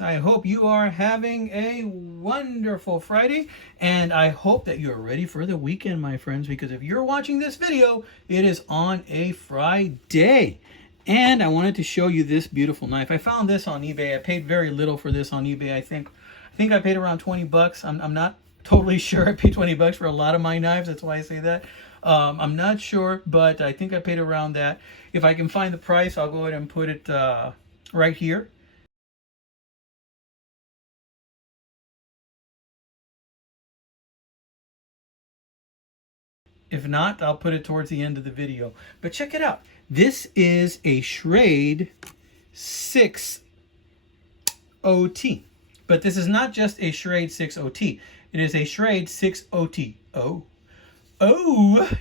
friends. I hope you are having a wonderful Friday, and I hope that you're ready for the weekend, my friends, because if you're watching this video, it is on a Friday. And I wanted to show you this beautiful knife. I found this on eBay. I paid very little for this on eBay. I think I paid around 20 bucks. I'm not totally sure. I paid 20 bucks for a lot of my knives. That's why I say that. I'm not sure, but I think I paid around that. If I can find the price, I'll go ahead and put it right here. If not, I'll put it towards the end of the video. But check it out. This is a Schrade 6OT. But this is not just a Schrade 6OT. It is a Schrade 6OT. Oh,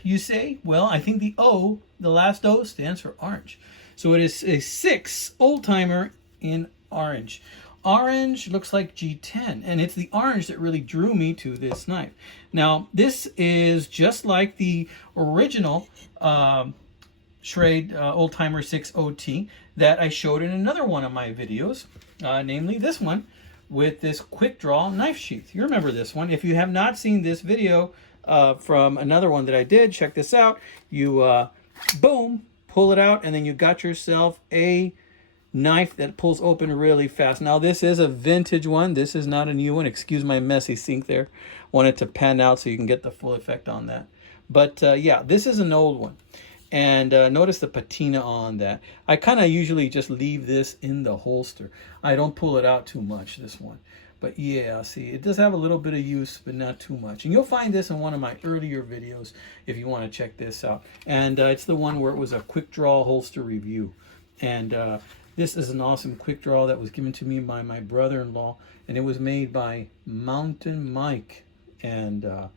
you say? Well, I think the O, the last O, stands for orange. So it is a 6 old timer in orange. Orange looks like G10, and it's the orange that really drew me to this knife. Now, this is just like the original Schrade Old Timer 6OT that I showed in another one of my videos, namely this one with this quick draw knife sheath. You remember this one. If you have not seen this video from another one that I did, check this out. You, boom, pull it out, and then you got yourself a knife that pulls open really fast. Now this is a vintage one. This is not a new one. Excuse my messy sink there. Want it to pan out so you can get the full effect on that. But yeah, this is an old one. And notice the patina on that. I kind of usually just leave this in the holster. I don't pull it out too much, this one. But yeah, see, it does have a little bit of use, but not too much. And you'll find this in one of my earlier videos if you want to check this out. And it's the one where it was a quick draw holster review. And this is an awesome quick draw that was given to me by my brother-in-law, and it was made by Mountain Mike, and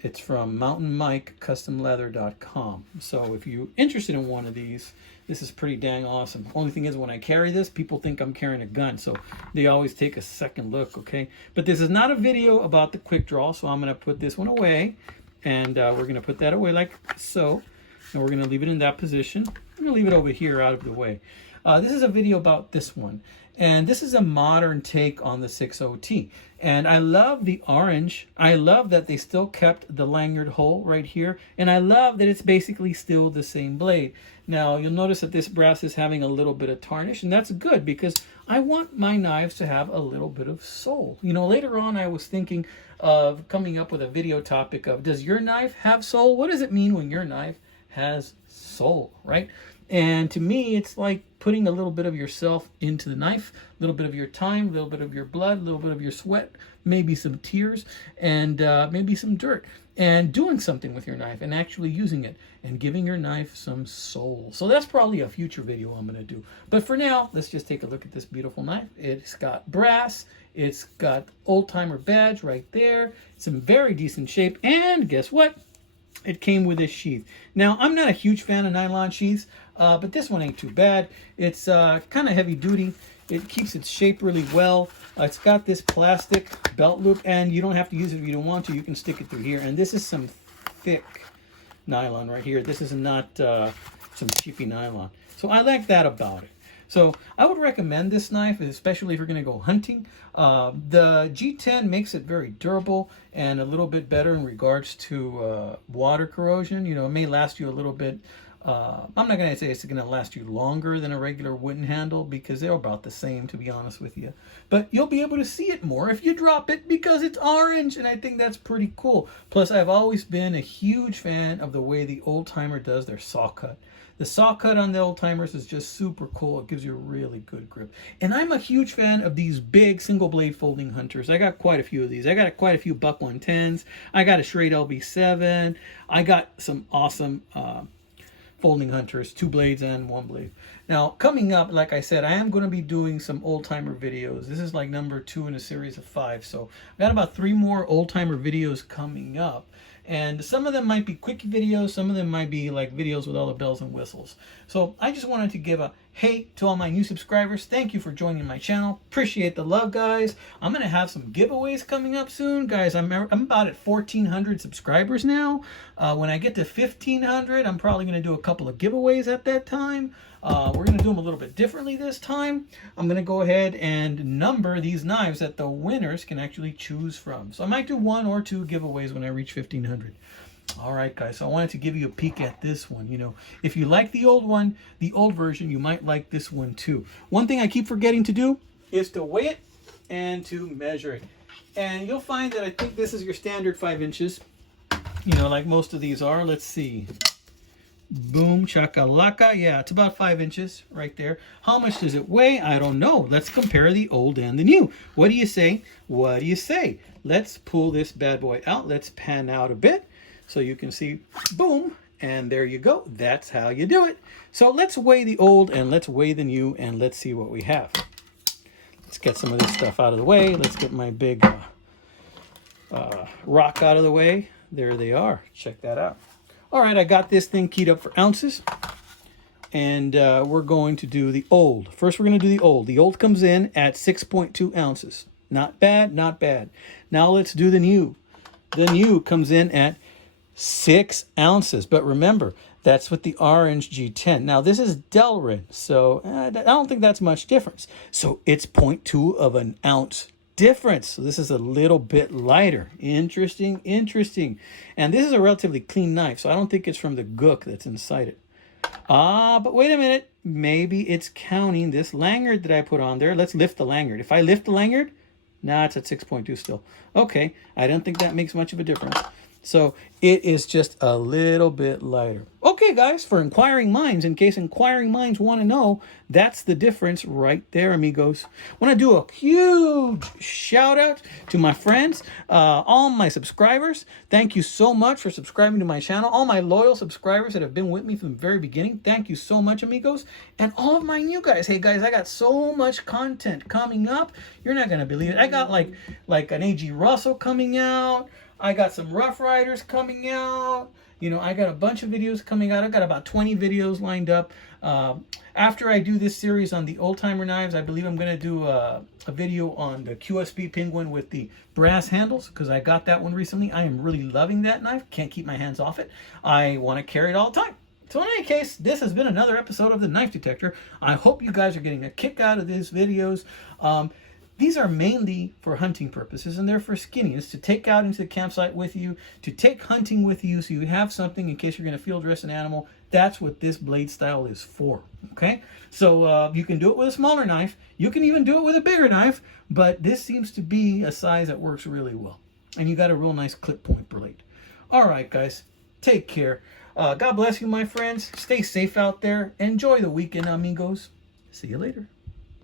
it's from mountainmikecustomleather.com. So if you're interested in one of these, this is pretty dang awesome. Only thing is, when I carry this, people think I'm carrying a gun, so they always take a second look, okay? But this is not a video about the quick draw, so I'm going to put this one away, and we're going to put that away like so, and we're going to leave it in that position. I'm going to leave it over here out of the way. This is a video about this one, and this is a modern take on the 6OT, and I love the orange. I love that they still kept the lanyard hole right here, and I love that it's basically still the same blade. Now you'll notice that this brass is having a little bit of tarnish, and that's good because I want my knives to have a little bit of soul. You know, later on I was thinking of coming up with a video topic of, does your knife have soul? What does it mean when your knife has soul, right? And to me, it's like putting a little bit of yourself into the knife, a little bit of your time, a little bit of your blood, a little bit of your sweat, maybe some tears, and maybe some dirt, and doing something with your knife and actually using it and giving your knife some soul. So that's probably a future video I'm going to do. But for now, let's just take a look at this beautiful knife. It's got brass. It's got old timer badge right there. It's in very decent shape. And guess what? It came with this sheath. Now, I'm not a huge fan of nylon sheaths, but this one ain't too bad. It's kind of heavy duty. It keeps its shape really well. It's got this plastic belt loop, and you don't have to use it if you don't want to. You can stick it through here. And this is some thick nylon right here. This is not some cheapy nylon. So I like that about it. So I would recommend this knife, especially if you're going to go hunting. The G10 makes it very durable and a little bit better in regards to water corrosion. You know, it may last you a little bit. I'm not going to say it's going to last you longer than a regular wooden handle because they're about the same, to be honest with you. But you'll be able to see it more if you drop it because it's orange, and I think that's pretty cool. Plus, I've always been a huge fan of the way the old timer does their saw cut. The saw cut on the old timers is just super cool. It gives you a really good grip. And I'm a huge fan of these big single blade folding hunters. I got quite a few of these. I got quite a few Buck 110s. I got a Schrade LB7. I got some awesome folding hunters, 2 blades and 1 blade. Now, coming up, like I said, I am going to be doing some old timer videos. This is like number 2 in a series of 5. So I've got about 3 more old timer videos coming up. And some of them might be quick videos, some of them might be like videos with all the bells and whistles. So I just wanted to give a Hey, to all my new subscribers, thank you for joining my channel. Appreciate the love, guys. I'm going to have some giveaways coming up soon. Guys, I'm about at 1,400 subscribers now. When I get to 1,500, I'm probably going to do a couple of giveaways at that time. We're going to do them a little bit differently this time. I'm going to go ahead and number these knives that the winners can actually choose from. So I might do 1 or 2 giveaways when I reach 1,500. All right, guys, so I wanted to give you a peek at this one. You know, if you like the old one, the old version, you might like this one too. One thing I keep forgetting to do is to weigh it and to measure it. And you'll find that I think this is your standard 5 inches, you know, like most of these are. Let's see. Boom, chakalaka. Yeah, it's about 5 inches right there. How much does it weigh? I don't know. Let's compare the old and the new. What do you say? What do you say? Let's pull this bad boy out. Let's pan out a bit so you can see. Boom, and there you go. That's how you do it. So let's weigh the old and let's weigh the new, and let's see what we have. Let's get some of this stuff out of the way. Let's get my big rock out of the way. There they are. Check that out. All right, I got this thing keyed up for ounces, and we're going to do the old. First, we're going to do the old. The old comes in at 6.2 ounces. Not bad, not bad. Now let's do the new. The new comes in at 6 ounces. But remember, that's with the orange G10. Now, this is Delrin, so I don't think that's much difference. So it's 0.2 of an ounce difference. So this is a little bit lighter. Interesting, interesting. And this is a relatively clean knife, so I don't think it's from the gook that's inside it. But wait a minute. Maybe it's counting this lanyard that I put on there. Let's lift the lanyard. If I lift the lanyard, nah, it's at 6.2 still. Okay, I don't think that makes much of a difference. So it is just a little bit lighter. Okay, guys, for inquiring minds, in case inquiring minds want to know, that's the difference right there, amigos. I want to do a huge shout out to my friends, all my subscribers. Thank you so much for subscribing to my channel. All my loyal subscribers that have been with me from the very beginning. Thank you so much, amigos. And all of my new guys. Hey, guys, I got so much content coming up. You're not going to believe it. I got like an A.G. Russell coming out. I got some Rough Riders coming out. You know, I got a bunch of videos coming out. I've got about 20 videos lined up. After I do this series on the old-timer knives, I believe I'm going to do a video on the QSP Penguin with the brass handles, because I got that one recently. I am really loving that knife. Can't keep my hands off it. I want to carry it all the time. So in any case, this has been another episode of the Knife Detector. I hope you guys are getting a kick out of these videos. These are mainly for hunting purposes, and they're for skinnies, to take out into the campsite with you, to take hunting with you, so you have something in case you're going to field dress an animal. That's what this blade style is for, okay? So you can do it with a smaller knife. You can even do it with a bigger knife, but this seems to be a size that works really well. And you got a real nice clip point blade. All right, guys, take care. God bless you, my friends. Stay safe out there. Enjoy the weekend, amigos. See you later.